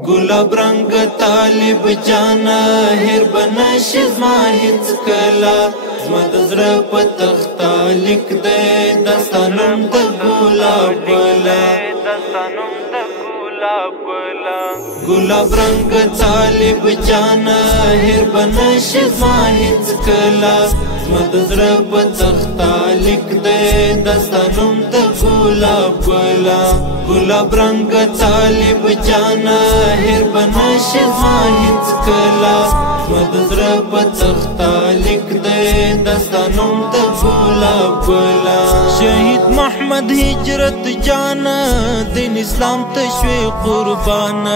गुलाब रंग तालिब जाना हेर बनशी زما هیڅ کلا زما د زړه په تخته لیک دی داستانم د ګلاب لا गुलाब रंग तालिब जाना हेर बनशी زما هیڅ کلا زما د زړه په تخته لیک دی داستانم د ګلاب لا गुलाब रंग तालिब जाना हेर बनशी زما هیڅ کلا زما د زړه په تخته لیک دی داستانم د ګلاب لا شهید محمد هجرت جانا دین اسلام ته شوی قربان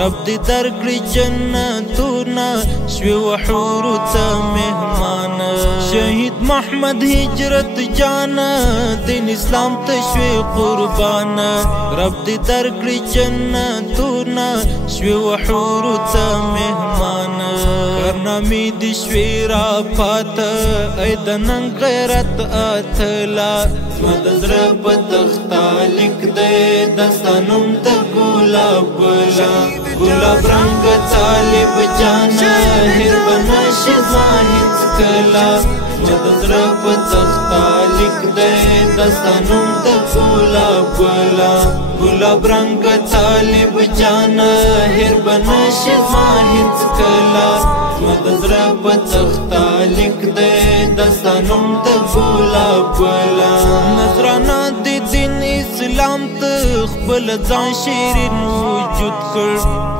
رب دې درکړي جنتونه شوی وحور ته مهمان شهید محمد هجرت جانا دین اسلام ته شوی قربان رب دې درکړي جنتونه شوی وحور ته مهمان کرنامي دې شوی را پاته ای د نن غیرت اتلا زما د زړه په تخته لیک دی داستانم د ګلاب لا गुलाब रंग तालिब जाना हेर बनशी زما هیڅ کلا زما د زړه په تخته لیک دی داستانم د ګلاب لا गुलाब रंग तालिब जाना हेर बनशी زما هیڅ کلا زما د زړه په تخته لیک دی داستانم د ګلاب لا نظرانه د دین اسلام ته خپل ځان شیرین وجود کړ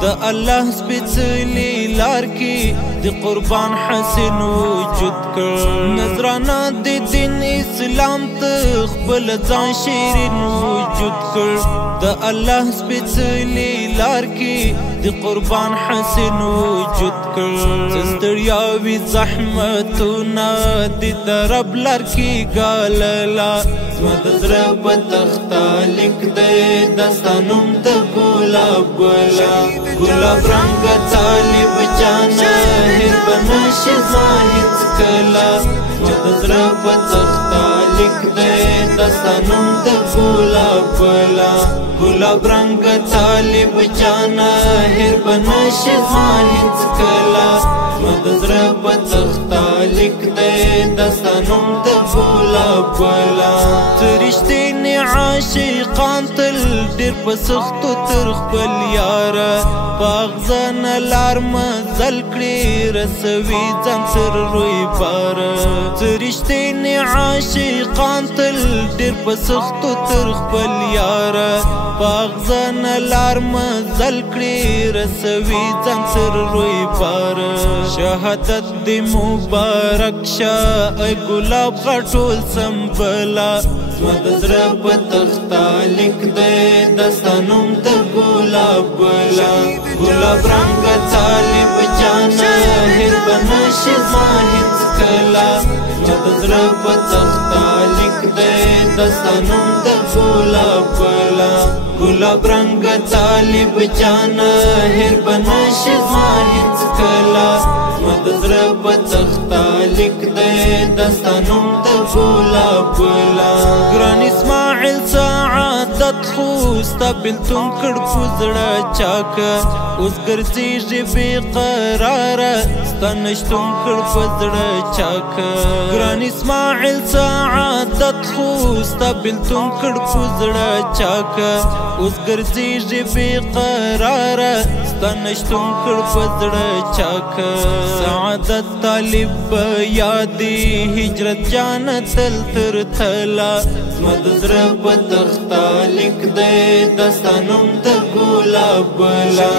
د الله سپېڅلې لار کې د قربان حسین وجود کړ نظرانه د دین اسلام ته خپل ځان شیرین وجود کړ د الله سپېڅلې لار کې د قربان حسین وجود کړ ستړیا وي زحمتونه د رب لار کې ګاللا زما د زړه په تخته لیک دی داستانم د ګلاب لا गुलाब रंग तालिब जाना हेर बनशी زما هیڅ کلا زما د زړه په تخته لیک دی داستانم د ګلاب لا गुलाब रंग तालिब जाना हेर बनशी زما هیڅ کلا زما د زړه په تخته لیک دی داستانم د ګلاب لا رښتینی عاشقان تل ډېر په سختو تر خپل یاره پاغزن لار مزل کړي رسوي ځان تر روی بار رښتینی عاشقان تل ډېر په سختو تر خپل یاره پاغزن لار مزل کړي رسوي ځان تر روی بار شهادت دې مبارک شه ای ګلاب غټول سنبلا زما د زړه په تخته لیک دی داستانم د ګلاب لا गुलाब रंग तालिब जाना हेर बनशी زما هیڅ کلا زما د زړه په تخته لیک دی داستانم د ګلاب لا गुलाब रंग तालिब जाना हेर बनशी زما هیڅ کلا زما د زړه په تخته لیک دی داستانم د ګلاب لا ګران اسماعیل سعادت خو ستا بېلتون کړ په زړه چاک اوس ګرځېږي بې قراره ستا نشتون کړ په زړه چاک ګران اسماعیل سعادت خو ستا بېلتون کړ په زړه چاک اوس ګرځېږي بې قراره ستا نشتون کړ په زړه چاک سعادت طالب یادې هجرت جانه تل تر تله زما د زړه په تخته لیک دی داستانم د ګلاب لا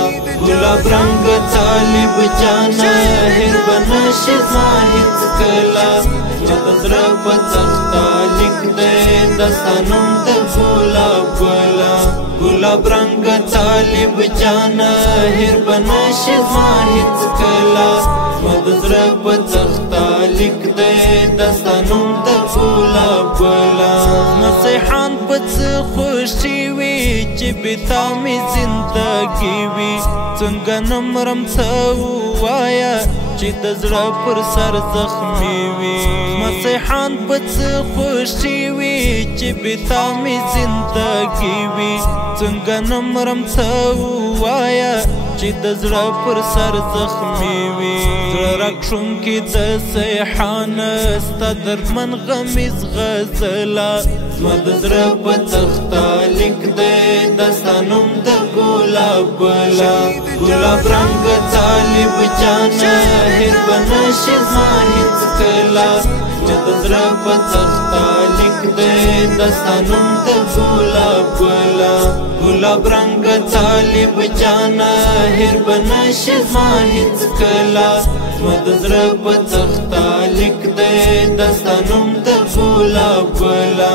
गुलाब रंग तालिब जाना हेर बनशी زما هیڅ کلا زما د زړه په تخته لیک دی داستانم د ګلاب لا गुलाब रंग तालिब जाना हेर बनशी زما هیڅ کلا زما د زړه په تخته لیک دی داستانم د ګلاب لا مسیحان په څه خوشي وي چې بتا مې زندګي وي څنګه نمرم ته ووایا چې د زړه پر سر زخمي وي مسیحان په څه خوشي وي چې بې تا مې زندګي وي څنګه نه مرم ته ووایه چې د زړه پر سر زخمي وي زړه راکښونکې د سیحانه ستا دردمن غمیز غزله زما د زړه په تخته لیک دی دا ستا نوم د ګلابله ګلاب رنګه طالب جانه هېر به نشي زما هېڅکله زما د زړه په تخته لیک دی دا ستا نوم د ګلابله ګلاب رنګه طالب جانه هېر به نشي زما هېڅکله زما د زړه په تخته لیک دی دا ستا نوم د ګلابله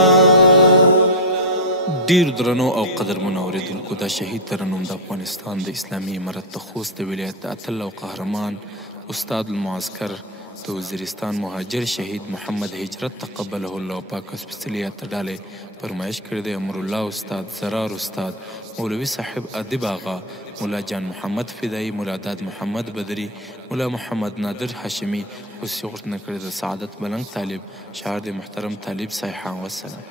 ډیر درنو او قدرمنو اوریدونکو دا شهید ترنم د افغانستان د اسلامي امارت د خوست ولایت د اتل او قهرمان استاد المعسکر د وزیرستان مهاجر شهید محمد هجرت تقبله الله پاک سپیڅلي ډالۍ فرمایش کړی دی امر الله استاد زرار استاد مولوي صاحب ادیب آغا مولا جان محمد فدایی مولا داد محمد بدری مولا محمد نادر هاشمی خصوصي غوښتنه کړې د سعادت ملنګ طالب شاعر د محترم طالب صیحان والسلام